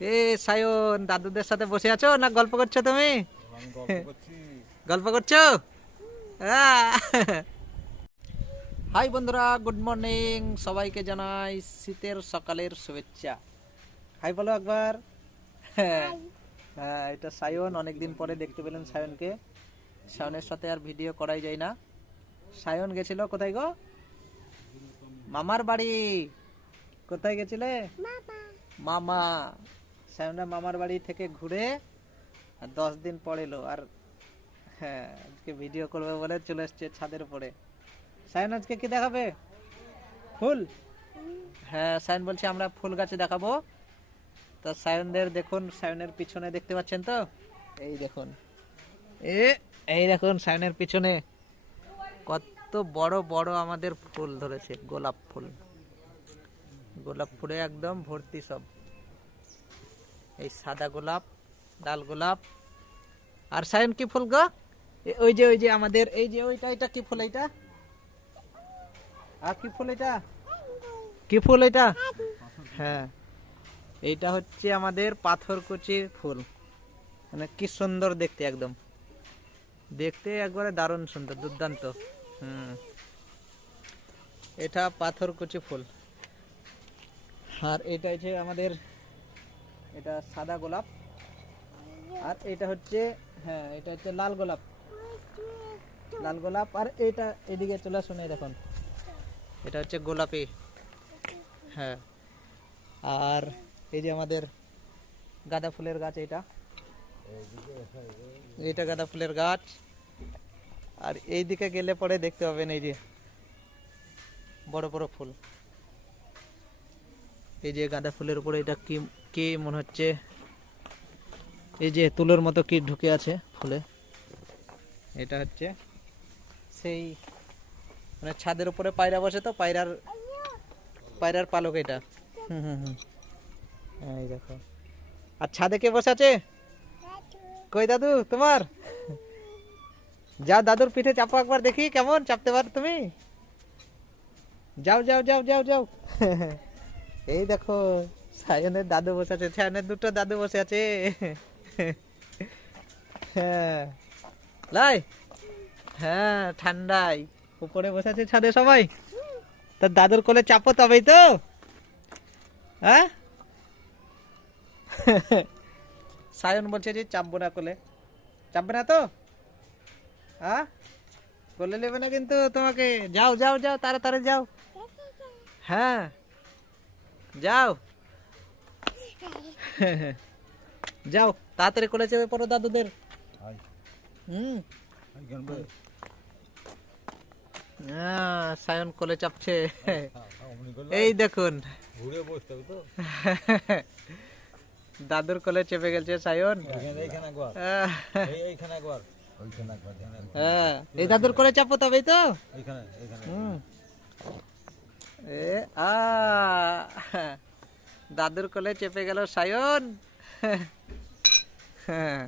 এ সায়ন, দাদুদের সাথে বসে আছো না গল্প করছো তুমি? গল্প করছো? হাই বন্ধুরা, গুড মর্নিং। সবাইকে জানাই শীতের সকালের শুভেচ্ছা। হাই বলো একবার। হ্যাঁ, এটা সায়ন। অনেকদিন পরে দেখতে পেলেন সায়নকে। সায়নের সাথে আর ভিডিও করাই যায় না। সায়ন গেছিল কোথায় গো? মামার বাড়ি। কোথায় গেছিলে? মামা। সায়নরা মামার বাড়ি থেকে ঘুরে 10 দিন পর এলো। আর হ্যাঁ, আজকে ভিডিও করবে বলে চলে এসছে ছাদের উপরে। সায়ন আজকে কি দেখাবে? ফুল। হ্যাঁ, সায়ন বলছে আমরা ফুল গাছে দেখাবো। তো সায়নদের দেখুন, সায়নের পিছনে দেখতে পাচ্ছেন তো? এই দেখুন, এই দেখুন সায়নের পিছনে কত বড় বড় আমাদের ফুল ধরেছে। গোলাপ ফুল, গোলাপ ফুলে একদম ভর্তি সব। এই সাদা গোলাপ, লাল গোলাপ। আর সায়ন কি ফুল গো? ওই যে আমাদের এই যে ওইটা, এটা কি ফুল? এটা আর কি ফুল? এটা কি ফুল? এটা হ্যাঁ, এইটা হচ্ছে আমাদের পাথরকুচি ফুল। মানে কি সুন্দর দেখতে, একদম দেখতে একবারে দারুণ সুন্দর, দুর্দান্ত। এটা পাথরকুচি ফুল। আর এটা হচ্ছে আমাদের, এটা সাদা গোলাপ। আর এটা হচ্ছে, হ্যাঁ এটা হচ্ছে লাল গোলাপ, লাল গোলাপ। আর এটা এদিকে চলে শুনে দেখুন, এটা হচ্ছে গোলাপি। হ্যাঁ, আর এই যে আমাদের গাঁদা ফুলের গাছ, এটা গাঁদা ফুলের গাছ। আর এই দিকে গেলে পরে দেখতে পাবেন এই যে বড় বড় ফুল। এই যে গাঁদা ফুলের উপরে এটা কি কি মনে হচ্ছে, এই যে তুলোর মতো কি ঢুকে আছে ফুলে। এটা হচ্ছে সেই মানে ছাদের উপরে পায়রা বসে তো, পায়রার পালক এটা। এই দেখো। আর ছাদে কে বসে আছে? কই দাদু তোমার? যাও দাদুর পিঠে চাপো একবার, দেখি কেমন চাপতে পারো তুমি। যাও যাও যাও যাও যাও। এই দেখো সায়নের দাদু বসে আছে, সায়নের দুটো দাদু বসে আছে। হ্যাঁ লাই, হ্যাঁ ঠান্ডায় উপরে বসে আছে ছাদে সবাই। তার দাদুর কোলে চাপো তবেই তো। হ্যাঁ, সায়ন বলছে যে চাপবো না কোলে। চাপবে না তো? হ্যাঁ, কোলে নেবে না কিন্তু তোমাকে। যাও যাও যাও, তাড়াতাড়ি যাও। হ্যাঁ যাও। যাও তাড়াতাড়ি কোলে চেপে পড়ো দাদুদের। সায়ন কোলে চাপছে। এই দেখুন, দাদুর কোলে চেপে গেছে সায়ন। হ্যাঁ, এই দাদুর কোলে চাপো তবেই তো। দাদুর কোলে চেপে গেল সায়ন। হ্যাঁ।